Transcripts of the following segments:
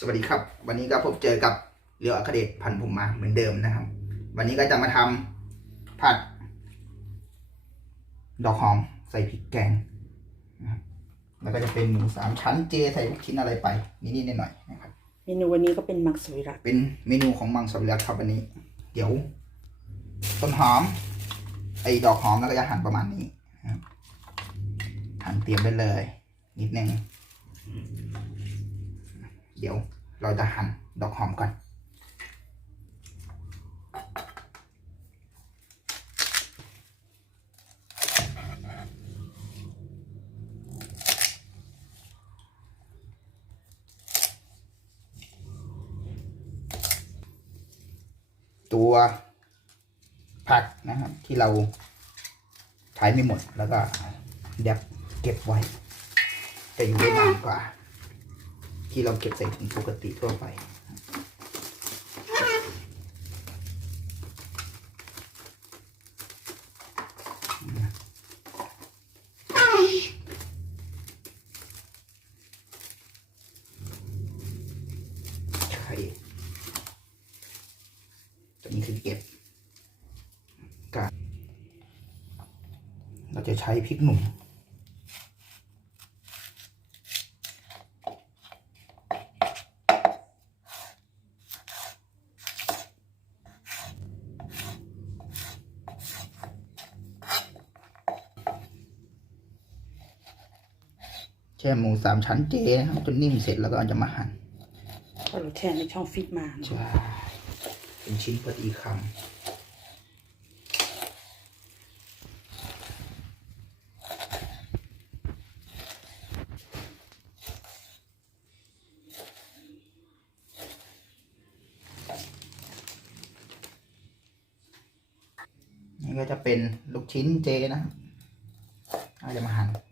สวัสดีครับ วันนี้ก็พบเจอกับเรืออัครเดชพันธุ์ผมมาเหมือนเดิมนะครับ วันนี้ก็จะมาทำผัด ดอกหอมใส่พริกแกงนะครับแล้วก็จะเป็นหมูสามชั้นเจใส่ลูกชิ้นอะไรไปนิดๆหน่อยๆนะครับเมนูวันนี้ก็เป็นมักสวิรัตเป็นเมนูของมังสวิรัตครับวันนี้ เดี๋ยวต้นหอม ไอ้ดอกหอมแล้วก็จะหั่นประมาณนี้นะครับหั่นเตรียมไว้เลย นิดนึง เดี๋ยวเราจะหั่นดอกหอมก่อน ตัวผักนะครับที่เราใช้ไม่หมดแล้วก็เดี๋ยวเก็บไว้จะอยู่ได้นานกว่า ที่เราเก็บใส่ถุงปกติทั่วไปใช่ตัวนี้คือเก็บกันเราจะใช้พริกหนุ่ม แช่หมูสามชั้นเจนะครับจนนิ่มเสร็จแล้วก็เอาจะมาหั่นก็เราแช่ในช่องฟิตมาเนอะใช่เป็นชิ้นพอดีคำนี่ก็จะเป็นลูกชิ้นเจนะครับเราจะมาหั่นแ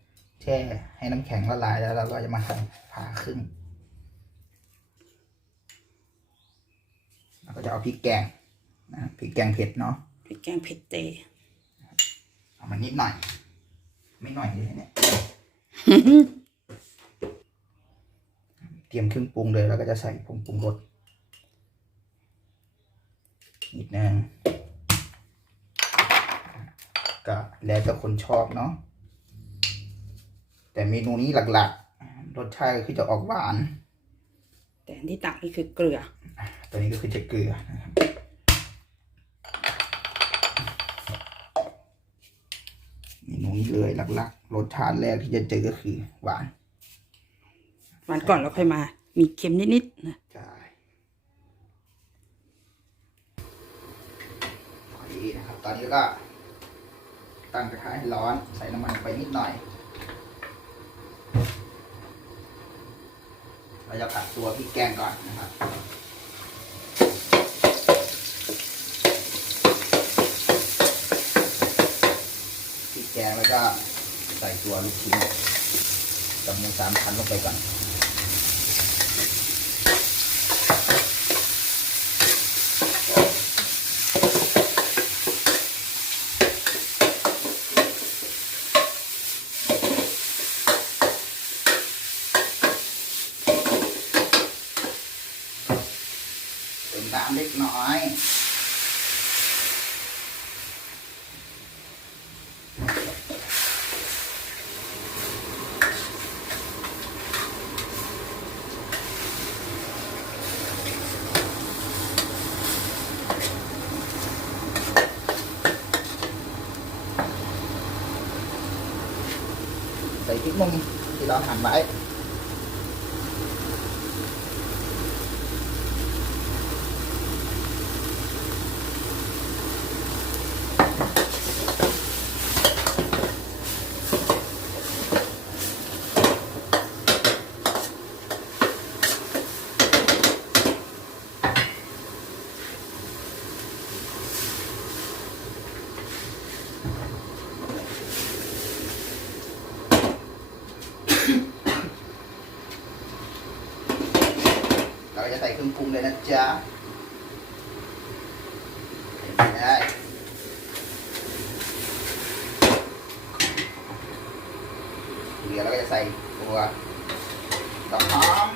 ช่ให้น้ำแข็งละลายแล้วเราก็จะมาหั่นผ่าครึ่งแล้วก็จะเอาพริกแกงนะพริกแกงเผ็ดเนาะพริกแกงเผ็ดเจเอามานิดหน่อย ไม่หน่อยเลยเนี่ยเตรียมเครื่องปรุงเลยแล้วก็จะใส่ผงปรุงรสนิดนึงก็แล้วแต่คนชอบเนาะ แต่เมนูนี้หลักๆ รสชาติก็คือจะออกหวาน แต่อันที่ตักนี่คือเกลือ ตัวนี้ก็คือจะเกลือนะครับเมนูนี้เลยหลักๆ รสชาติแรกที่จะเจอก็คือหวานวันก่อนเราค่อยมา มีเค็มนิดๆนะใช่พอดีนะครับ ตอนนี้ก็ตั้งกระทะให้ร้อน ใส่น้ำมันไปนิดหน่อย เราจะผัดตัวพริกแกงก่อนนะครับพริกแกงแล้วก็ใส่ตัวลูกชิ้นกับหมูสามชั้นลงไปก่อน เติมน้ำเล็กน้อยใส่พริกนุ่มที่เราหั่นไว้ ส่เครื่องปรุงเลยนะจ๊ะได้เดี๋ยวเราก็จะใส่ตัวดอกหอม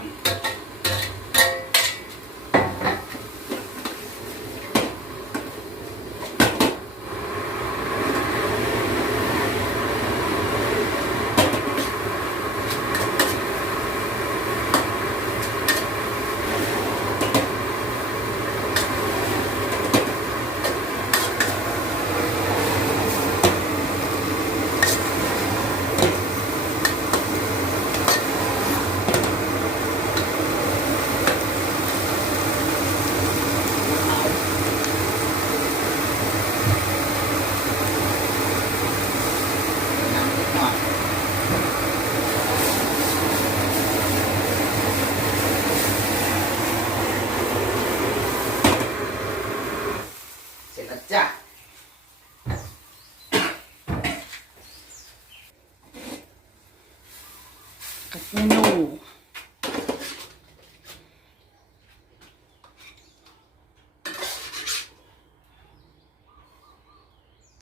กับเมนู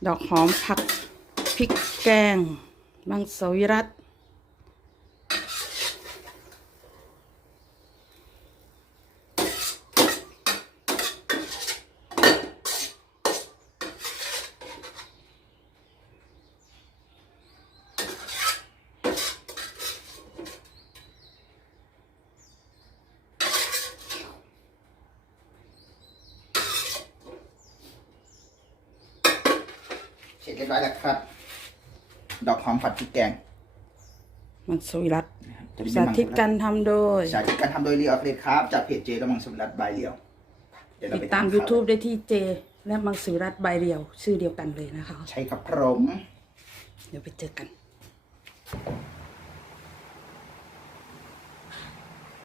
ดอกหอมผักพริกแกงมังสวิรัต เสร็จเรียบร้อยแล้วครับ ดอกหอมผัดพริกแกง มังสวิรัตตัวนี้สาเป็นมังธิตการทำโดย สาธิตการทำโดยเรียวอัพเลดครับ จากเพจเจและมังสวิรัตบายเรียวเดี๋ยวเราติดไปตามทำข้ว YouTube ได้ที่เจ และมังสวิรัตใบเรียวชื่อเดียวกันเลยนะคะ ใช่ครับผม เดี๋ยวไปเจอกัน